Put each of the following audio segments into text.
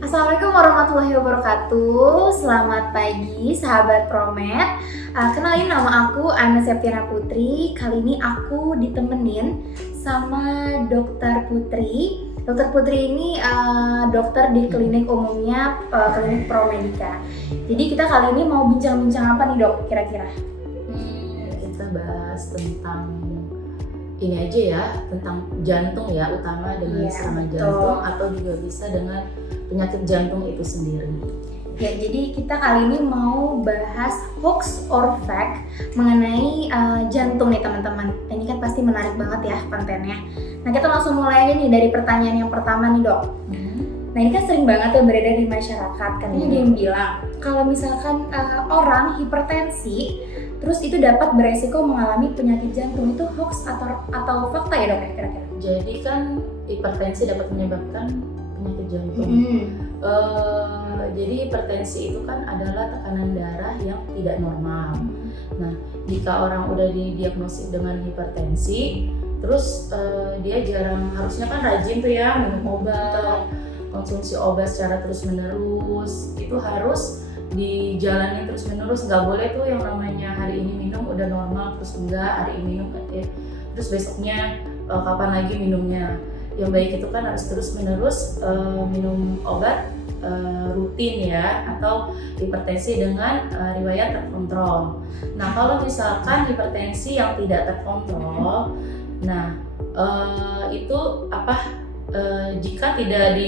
Assalamualaikum warahmatullahi wabarakatuh. Selamat pagi sahabat Promed. Kenalin, nama aku Ana Septiana Putri. Kali ini aku ditemenin sama Dokter Putri. Dokter Putri ini dokter di klinik umumnya, klinik Promedika. Jadi kita kali ini mau bincang-bincang apa nih dok kira-kira? Kita bahas tentang ini aja ya, tentang jantung ya, utama dengan serangan jantung atau juga bisa dengan penyakit jantung itu sendiri. Ya, jadi kita kali ini mau bahas hoax or fact mengenai jantung nih teman-teman. Ini kan pasti menarik banget ya kontennya. Nah, kita langsung mulai aja nih dari pertanyaan yang pertama nih dok. Nah, ini kan sering banget ya beredar di masyarakat. Katanya dia yang bilang kalau misalkan orang hipertensi terus itu dapat beresiko mengalami penyakit jantung, itu hoax atau fakta ya dok ya kira-kira? Jadi kan hipertensi dapat menyebabkan penyakit jantung. Jadi hipertensi itu kan adalah tekanan darah yang tidak normal. Nah, jika orang udah didiagnosis dengan hipertensi, terus dia harusnya kan rajin tuh ya minum obat, konsumsi obat secara terus-menerus, itu harus dijalani terus-menerus. Nggak boleh tuh yang namanya hari ini minum udah normal terus enggak, hari ini minum terus besoknya kapan lagi minumnya. Yang baik itu kan harus terus-menerus minum obat rutin ya, atau hipertensi dengan riwayat terkontrol. Nah, kalau misalkan hipertensi yang tidak terkontrol, nah itu jika tidak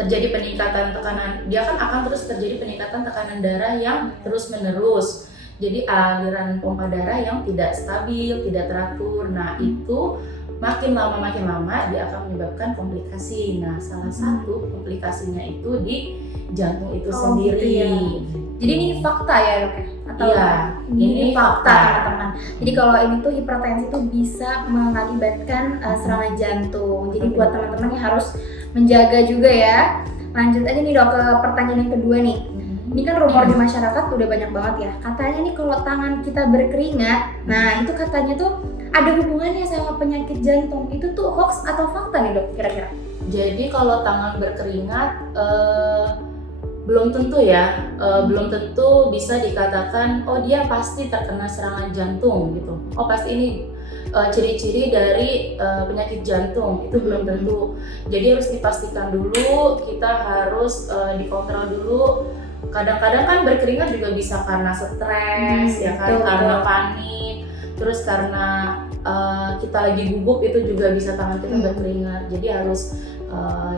terjadi peningkatan tekanan, dia kan akan terus terjadi peningkatan tekanan darah yang terus-menerus. Jadi aliran pompa darah yang tidak stabil, tidak teratur. Nah, itu makin lama dia akan menyebabkan komplikasi. Nah, salah satu komplikasinya itu di jantung itu sendiri. Gitu ya. Jadi ini fakta ya dok ya? Atau iya, ini fakta teman-teman. Jadi kalau ini tuh hipertensi tuh bisa mengakibatkan serangan jantung. Jadi buat teman-teman yang harus menjaga juga ya. Lanjut aja nih dok ke pertanyaan yang kedua nih. Ini kan rumor di masyarakat udah banyak banget ya. Katanya nih kalau tangan kita berkeringat, nah itu katanya tuh ada hubungannya sama penyakit jantung. Itu tuh hoax atau fakta nih dok kira-kira? Jadi kalau tangan berkeringat belum tentu ya, belum tentu bisa dikatakan oh dia pasti terkena serangan jantung gitu. Oh pasti ini ciri-ciri dari penyakit jantung, itu belum tentu. Jadi harus dipastikan dulu, kita harus dikontrol dulu. Kadang-kadang kan berkeringat juga bisa karena stres, ya kan, karena panik, terus karena kita lagi gugup itu juga bisa tangan kita berkeringat. Jadi harus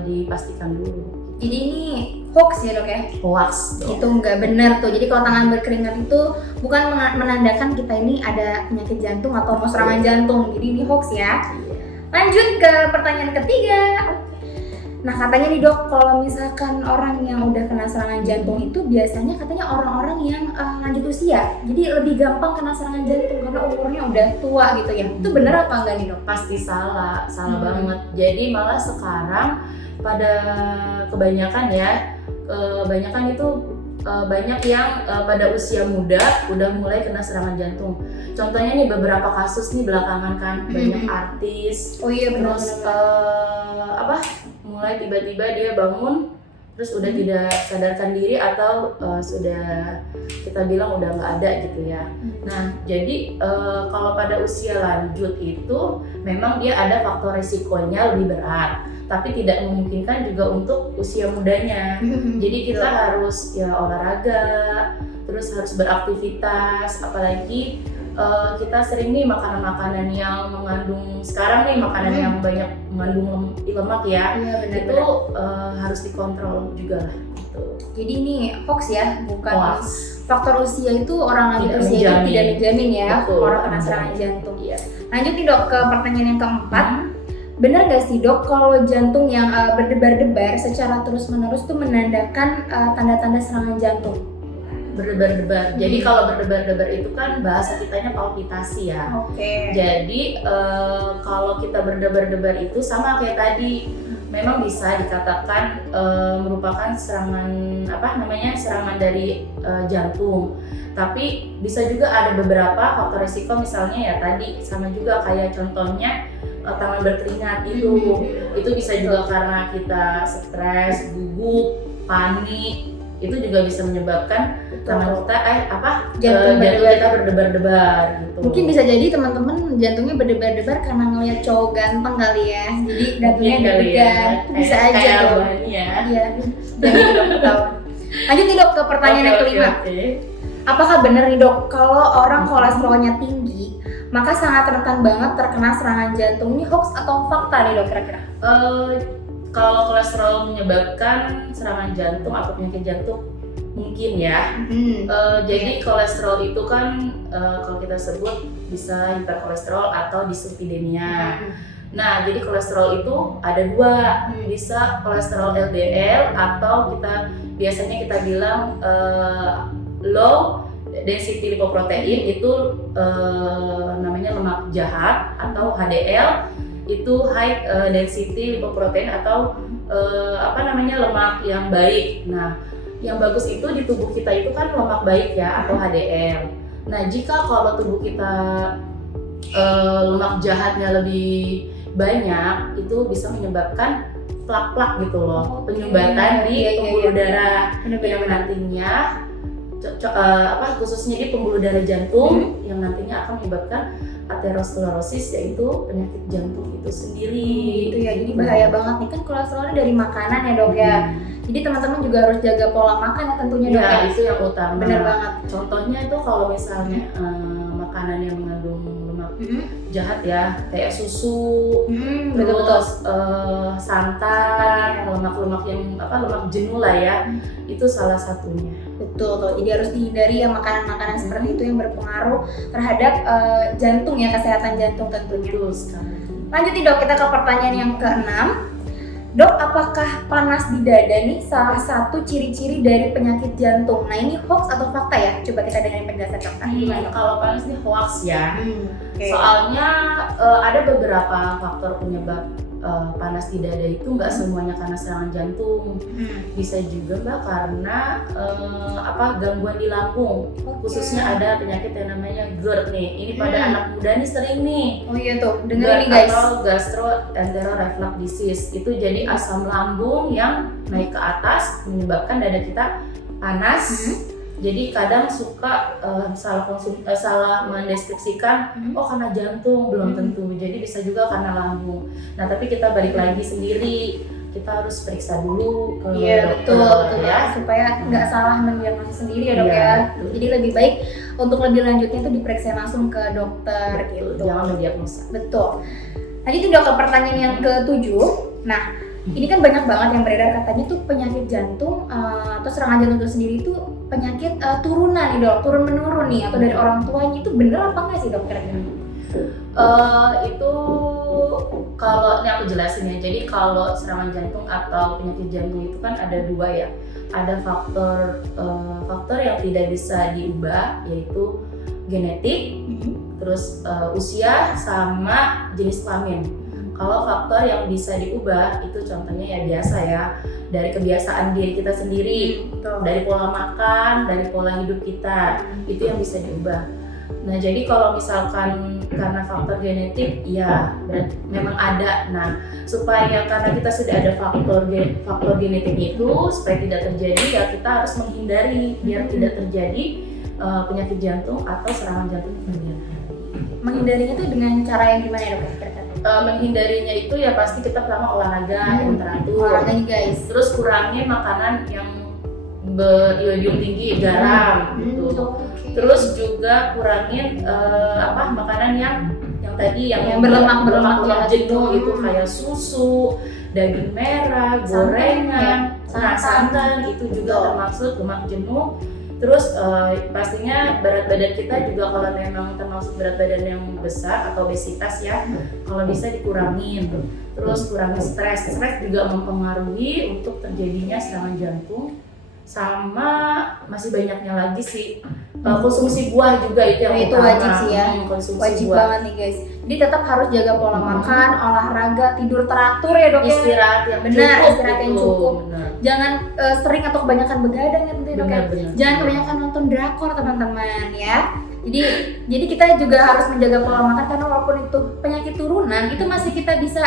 dipastikan dulu. Jadi ini hoax ya dok ya? Hoax. Itu nggak benar tuh. Jadi kalau tangan berkeringat itu bukan menandakan kita ini ada penyakit jantung atau mau serangan jantung. Jadi ini hoax ya. Lanjut ke pertanyaan ketiga. Nah katanya nih dok, kalau misalkan orang yang udah kena serangan jantung itu biasanya katanya orang-orang yang lanjut usia. Jadi lebih gampang kena serangan jantung karena umurnya udah tua gitu ya. Itu benar apa enggak nih dok? Pasti salah banget. Jadi malah sekarang pada kebanyakan itu banyak yang pada usia muda udah mulai kena serangan jantung. Contohnya nih beberapa kasus nih belakangan kan, banyak artis. Oh iya benar. Mulai tiba-tiba dia bangun terus udah tidak sadarkan diri atau sudah kita bilang udah nggak ada gitu ya. Nah jadi kalau pada usia lanjut itu memang dia ada faktor resikonya lebih berat, tapi tidak memungkinkan juga untuk usia mudanya. Jadi kita harus ya olahraga, terus harus beraktivitas, apalagi kita sering nih makanan-makanan yang mengandung, sekarang nih makanan yang banyak mengandung lemak ya, itu harus dikontrol juga lah gitu. Jadi ini hoax ya, bukan hoax. Faktor usia itu orang lanjut usia itu tidak menjamin ya. Betul, orang kena serangan jantung. Iya. Lanjut nih dok ke pertanyaan yang keempat. Benar nggak sih dok kalau jantung yang berdebar-debar secara terus-menerus itu menandakan tanda-tanda serangan jantung? Berdebar-debar. Jadi kalau berdebar-debar itu kan bahasa kitanya palpitasi ya. Oke. Jadi kalau kita berdebar-debar itu sama kayak tadi, memang bisa dikatakan merupakan serangan serangan dari jantung. Tapi bisa juga ada beberapa faktor risiko, misalnya ya tadi sama juga kayak contohnya tangan berkeringat itu bisa juga karena kita stres, gugup, panik, itu juga bisa menyebabkan tangan kita jantung kita berdebar-debar gitu. Mungkin bisa jadi teman-teman jantungnya berdebar-debar karena ngeliat cowok ganteng kali ya, jadi jantungnya deg-degan. Bisa aja tuh. Iya, jangan dok ketahuan. Lanjut nih dok ke pertanyaan yang kelima. Apakah benar nih dok, kalau orang kolesterolnya tinggi maka sangat rentan banget terkena serangan jantung? Ini hoax atau fakta nih dok kira-kira? Kalau kolesterol menyebabkan serangan jantung atau penyakit jantung mungkin ya. Jadi kolesterol itu kan kalau kita sebut bisa hiperkolesterol atau dislipidemia. Nah, jadi kolesterol itu ada dua, bisa kolesterol LDL atau biasanya kita bilang low density lipoprotein, itu namanya lemak jahat, atau HDL itu high density lipoprotein atau lemak yang baik. Nah, yang bagus itu di tubuh kita itu kan lemak baik ya, atau HDL. Nah, jika kalau tubuh kita lemak jahatnya lebih banyak, itu bisa menyebabkan plak-plak gitu loh, penyumbatan di pembuluh darah yang nantinya khususnya di pembuluh darah jantung yang nantinya akan menyebabkan aterosklerosis, yaitu penyakit jantung itu sendiri. Itu ya, jadi bahaya banget nih, kan kolesterolnya dari makanan ya dok ya. Jadi teman-teman juga harus jaga pola makan ya tentunya dok ya. Itu yang utama. Benar banget. Contohnya itu kalau misalnya makanan yang mengandung lemak jahat ya, kayak susu, terus santan, lemak-lemak yang lemak jenuh lah ya, itu salah satunya. Betul, jadi harus dihindari ya makanan-makanan seperti itu yang berpengaruh terhadap jantung ya, kesehatan jantung tentunya. Betul sekali. Lanjut nih dok, kita ke pertanyaan yang ke-6. Dok, apakah panas di dada nih salah satu ciri-ciri dari penyakit jantung? Nah, ini hoax atau fakta ya? Coba kita dengerin penjelasan dokter. Kalau panas ini hoax ya. Soalnya ada beberapa faktor penyebab panas di dada itu, nggak semuanya karena serangan jantung. Bisa juga mbak karena gangguan di lambung. Khususnya ada penyakit yang namanya GERD nih. Ini pada anak muda nih sering nih. Oh iya tuh, dengerin nih guys. Atau gastroenteroreflux disease. Itu jadi asam lambung yang naik ke atas menyebabkan dada kita panas. Jadi kadang suka salah mendeskripsikan karena jantung, belum tentu. Jadi bisa juga karena lambung. Nah, tapi kita balik lagi sendiri, kita harus periksa dulu ke dokter. Betul ya, supaya nggak salah mendiagnosis sendiri ya dok ya. Jadi lebih baik untuk lebih lanjutnya itu diperiksa langsung ke dokter gitu. Jangan mendiagnosa. Betul. Nah, itu dok, ke pertanyaan yang ke-7. Nah, ini kan banyak banget yang beredar katanya tuh penyakit jantung atau serangan jantung itu sendiri itu penyakit turunan nih dok, turun menurun nih, atau dari orang tuanya. Itu bener apa nggak sih dok kira-kira? Itu kalau ini aku jelasin ya. Jadi kalau serangan jantung atau penyakit jantung itu kan ada dua ya. Ada faktor yang tidak bisa diubah, yaitu genetik, terus usia sama jenis kelamin. Kalau faktor yang bisa diubah itu contohnya ya biasa ya, dari kebiasaan diri kita sendiri, dari pola makan, dari pola hidup kita, itu yang bisa diubah. Nah, jadi kalau misalkan karena faktor genetik, ya memang ada. Nah, supaya karena kita sudah ada faktor genetik itu, supaya tidak terjadi, ya kita harus menghindari biar tidak terjadi penyakit jantung atau serangan jantung kemudian hari. Menghindarinya itu dengan cara yang gimana ya dok? Menghindarinya itu ya pasti kita pertama olahraga yang teratur. Olahraga nih guys. Terus kurangi makanan yang beriodium tinggi, garam gitu. Terus juga kurangin makanan yang tadi yang berlemak jenuh itu, kayak susu, daging merah, gorengan, santan itu juga termasuk lemak jenuh. Terus pastinya berat badan kita juga kalau memang termasuk berat badan yang besar atau obesitas ya, kalau bisa dikurangin. Terus kurangi stres juga mempengaruhi untuk terjadinya serangan jantung. Sama masih banyaknya lagi sih, konsumsi buah juga itu yang itu utama. Wajib sih ya, wajib buah. Banget nih guys. Jadi tetap harus jaga pola makan, olahraga, tidur teratur ya dok. Istirahat yang benar, cukup. Istirahat yang cukup. Benar. Jangan sering atau kebanyakan begadang ya tentunya dok ya. Jangan kebanyakan nonton drakor teman-teman ya. Jadi kita juga harus menjaga pola makan karena walaupun itu penyakit turunan itu masih kita bisa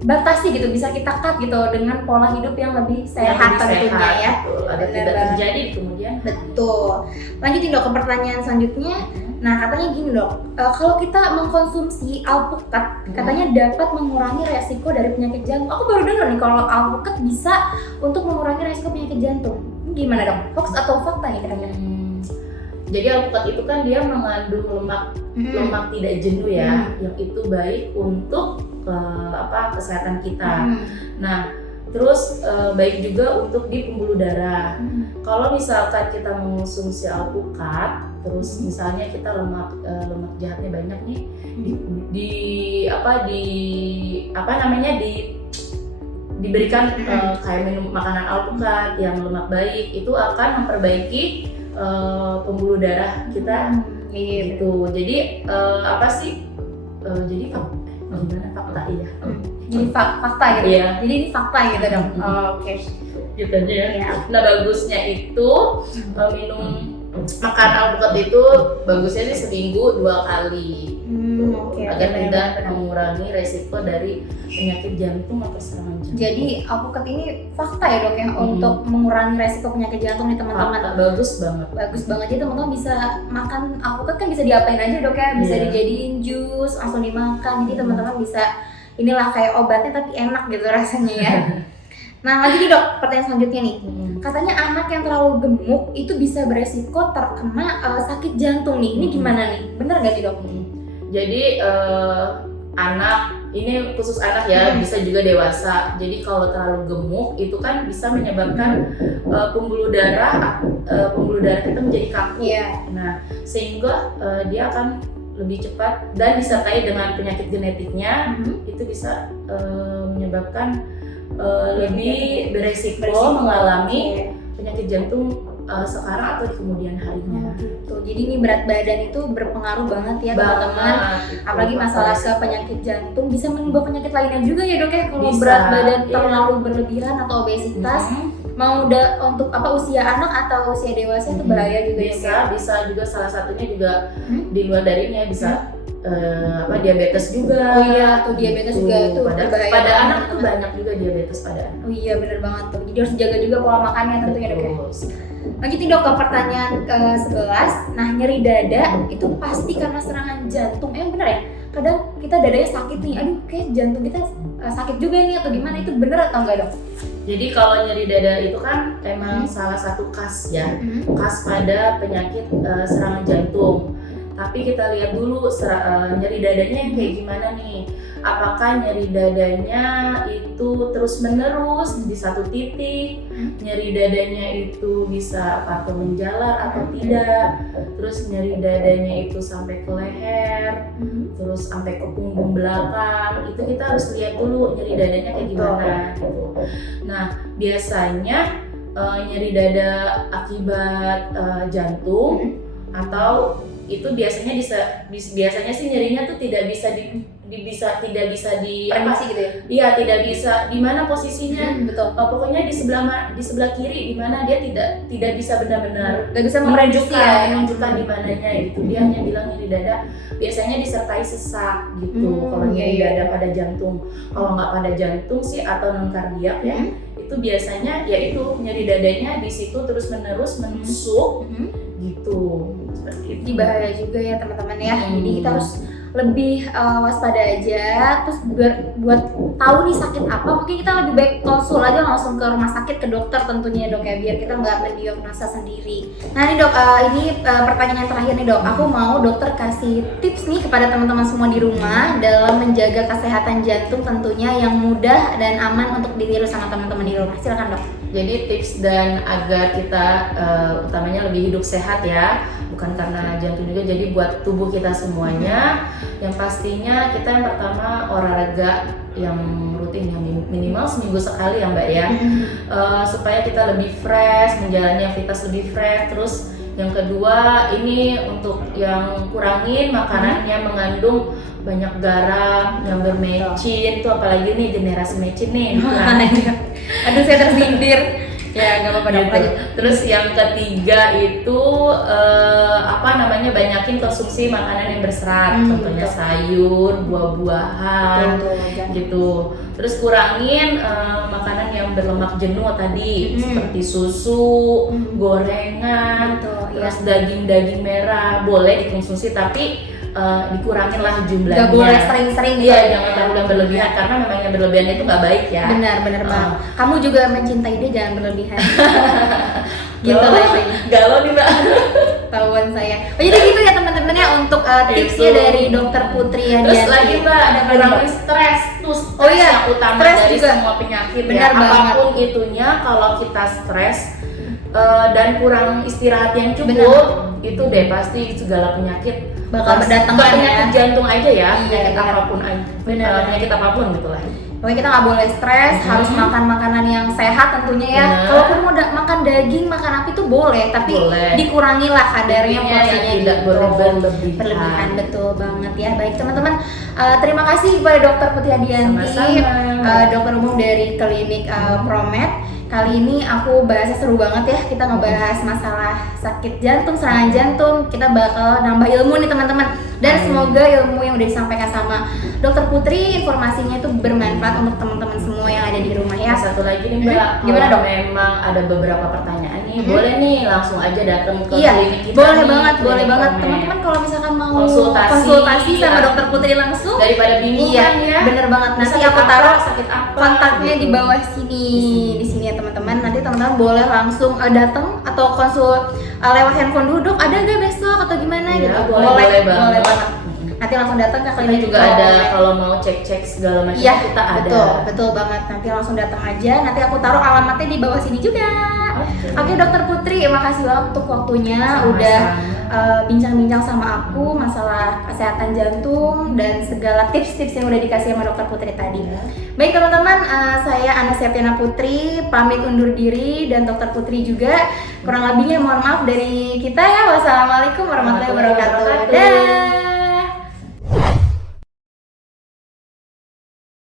batasi gitu, bisa kita cut gitu dengan pola hidup yang lebih sehat tentunya ya. Betul, agar Benar tidak banget. terjadi di kemudian. Betul. Lanjutin dok ke pertanyaan selanjutnya. Nah katanya gini dok, kalau kita mengkonsumsi alpukat katanya dapat mengurangi resiko dari penyakit jantung. Aku baru dengar nih kalau alpukat bisa untuk mengurangi resiko penyakit jantung. Ini gimana dok? Hoax atau fakta nih kira-kira? Jadi alpukat itu kan dia mengandung lemak tidak jenuh ya, yang itu baik untuk kesehatan kita. Nah, terus baik juga untuk di pembuluh darah. Kalau misalkan kita mengonsumsi alpukat, terus misalnya kita lemak jahatnya banyak nih, diberikan kayak minum makanan alpukat yang lemak baik, itu akan memperbaiki pembuluh darah kita gitu. Jadi jadi fakta ya. Jadi fakta gitu. Iya. Jadi ini fakta gitu dong. Oke. Gitu aja ya. Iya. Nah bagusnya itu minum makan alpukat itu bagusnya sih seminggu 2 kali. Agar tidak mengurangi resiko dari penyakit jantung atau serangan jantung. Jadi alpukat ini fakta ya dok ya untuk mengurangi resiko penyakit jantung nih teman-teman. Fakta, bagus banget. Bagus banget ya teman-teman, bisa makan alpukat kan bisa diapain aja dok ya, bisa dijadiin jus langsung dimakan. Jadi teman-teman bisa inilah kayak obatnya tapi enak gitu rasanya ya. Nah lanjut nih dok, pertanyaan selanjutnya nih. Katanya anak yang terlalu gemuk itu bisa beresiko terkena sakit jantung nih. Ini gimana nih? Bener gak sih dok? Jadi anak, ini khusus anak ya, bisa juga dewasa. Jadi kalau terlalu gemuk itu kan bisa menyebabkan pembuluh darah kita menjadi kaku. Nah, sehingga dia akan lebih cepat dan disertai dengan penyakit genetiknya, itu bisa menyebabkan lebih beresiko mengalami penyakit jantung sekarang atau di kemudian harinya. Gitu. Jadi ini berat badan itu berpengaruh banget ya teman-teman. Apalagi masalah ke penyakit jantung bisa menimbulkan penyakit lainnya juga ya dok ya. Kalau berat badan terlalu berlebihan atau obesitas, mau udah untuk usia anak atau usia dewasa itu bahaya juga ya. Bisa juga salah satunya juga di luar darinya bisa diabetes juga. Oh iya, tuh diabetes juga tuh berbahaya. Pada anak tuh banyak juga diabetes pada anak. Oh iya benar banget tuh. Jadi harus jaga juga pola makannya tentunya dok ya. Lanjutin dok ke pertanyaan ke-11. Nah nyeri dada itu pasti karena serangan jantung. Bener ya? Kadang kita dadanya sakit nih, aduh kayak jantung kita sakit juga nih atau gimana, itu bener atau enggak dok? Jadi kalau nyeri dada itu kan emang salah satu khas ya, khas pada penyakit serangan jantung. Tapi kita lihat dulu nyeri dadanya yang kayak gimana nih. Apakah nyeri dadanya itu terus menerus di satu titik, nyeri dadanya itu bisa patung menjalar atau tidak, terus nyeri dadanya itu sampai ke leher, terus sampai ke punggung belakang, itu kita harus lihat dulu nyeri dadanya kayak gimana gitu. Nah biasanya nyeri dada akibat jantung atau itu biasanya sih nyerinya tuh tidak bisa Prediksi gitu ya? Iya, tidak bisa di mana posisinya. Betul. Pokoknya di sebelah kiri di mana dia tidak bisa benar-benar nggak bisa menunjukkan di mananya gitu. Dia hanya bilang nyeri dada, biasanya disertai sesak gitu. Kalau nyeri dada pada jantung. Kalau nggak pada jantung sih atau non kardiak ya, itu biasanya yaitu nyeri dadanya di situ terus menerus menusuk gitu. Seperti itu. Jadi bahaya juga ya teman-teman ya. Jadi kita harus lebih waspada aja. Terus buat tahu nih sakit apa, mungkin kita lebih baik konsul aja langsung ke rumah sakit, ke dokter tentunya dok ya, biar kita nggak mendiagnosa sendiri. Nah nih dok, ini pertanyaan yang terakhir nih dok. Aku mau dokter kasih tips nih kepada teman-teman semua di rumah dalam menjaga kesehatan jantung tentunya yang mudah dan aman untuk ditiru sama teman-teman di rumah. Silakan dok. Jadi tips dan agar kita utamanya lebih hidup sehat ya, bukan karena jantung juga, jadi buat tubuh kita semuanya. Yang pastinya kita yang pertama olahraga yang rutin, yang minimal seminggu sekali ya mbak ya, supaya kita lebih fresh, menjalani aktivitas lebih fresh. Terus yang kedua ini untuk yang kurangin makanannya mengandung banyak garam, yang bermecin tuh, apalagi nih generasi mecin nih. Aduh saya tersindir. Ya nggak apa-apa dong. Gitu. Terus yang ketiga itu banyakin konsumsi makanan yang berserat, contohnya betul. sayur, buah-buahan, Betul. gitu. Terus kurangin makanan yang berlemak jenuh tadi, seperti susu, gorengan, Betul, terus daging-daging merah boleh dikonsumsi tapi dikurangin lah jumlahnya. Gak boleh sering-sering gitu. Iya, jangan terlalu yang berlebihan karena memang yang berlebihan itu nggak baik ya. Benar banget. Kamu juga mencintai dia, jangan berlebihan. Gitu Galau, lah ya. galau nih Mbak. Tahuan saya. Oh, jadi gitu ya teman-teman ya untuk tipsnya Itu. dari Dokter Putri ya. Terus lagi Mbak, ada kurangin stres. Tuh stres yang utama stres dari juga. semua penyakit Benar ya. banget. Apapun itunya, kalau kita stres dan kurang istirahat yang cukup, Benar. itu deh pasti segala penyakit Bakal berdatangan penyakit ya. jantung aja ya, Iya, penyakit benar. apapun aja, Benar. penyakit apapun gitu lah. Pokoknya kita nggak boleh stres, harus makan makanan yang sehat tentunya ya. Benar. Kalaupun mau makan daging, makan apa itu boleh, tapi Boleh. dikurangi lah kadarnya, Intinya porsinya yang tidak gitu. berlebihan. Berlebihan, betul banget ya. Baik teman-teman, terima kasih kepada Dokter Putri Hadianti, Sama-sama. dokter umum dari klinik Promed. Kali ini aku bahasnya seru banget ya. Kita ngebahas masalah sakit jantung, serangan jantung. Kita bakal nambah ilmu nih teman-teman. Dan semoga ilmu yang udah disampaikan sama Dokter Putri, informasinya itu bermanfaat untuk teman-teman semua yang ada di rumah ya. Satu lagi nih Mbak, Gimana kalau dok? memang ada beberapa pertanyaan nih, boleh nih langsung aja datang ke Iya, klinik kita boleh nih, banget, boleh klinik banget. Promed. Teman-teman kalau misalkan mau Konsultasi, sama ya. Dokter Putri langsung, Daripada bingung iya, kan ya. bener banget. Nanti Sakit aku apa, taruh sakit apa, kontaknya gitu. di bawah sini, di sini ya teman-teman. Nanti teman-teman boleh langsung datang atau konsul lewat handphone dulu, dok ada gak besok atau gimana Iya, gitu. boleh banget. Nanti langsung datang ke Kita klinik juga Promed. ada kalau mau cek-cek segala macam Iya, kita ada. betul banget. Nanti langsung datang aja. Nanti aku taruh alamatnya di bawah sini juga. Oke, Dokter Putri, makasih banget untuk waktunya udah bincang-bincang sama aku masalah kesehatan jantung dan segala tips-tips yang udah dikasih sama Dokter Putri tadi. Baik teman-teman, saya Ana Septiana Putri pamit undur diri dan Dokter Putri juga. Kurang lebihnya mohon maaf dari kita ya. Wassalamualaikum warahmatullahi wabarakatuh. Dah.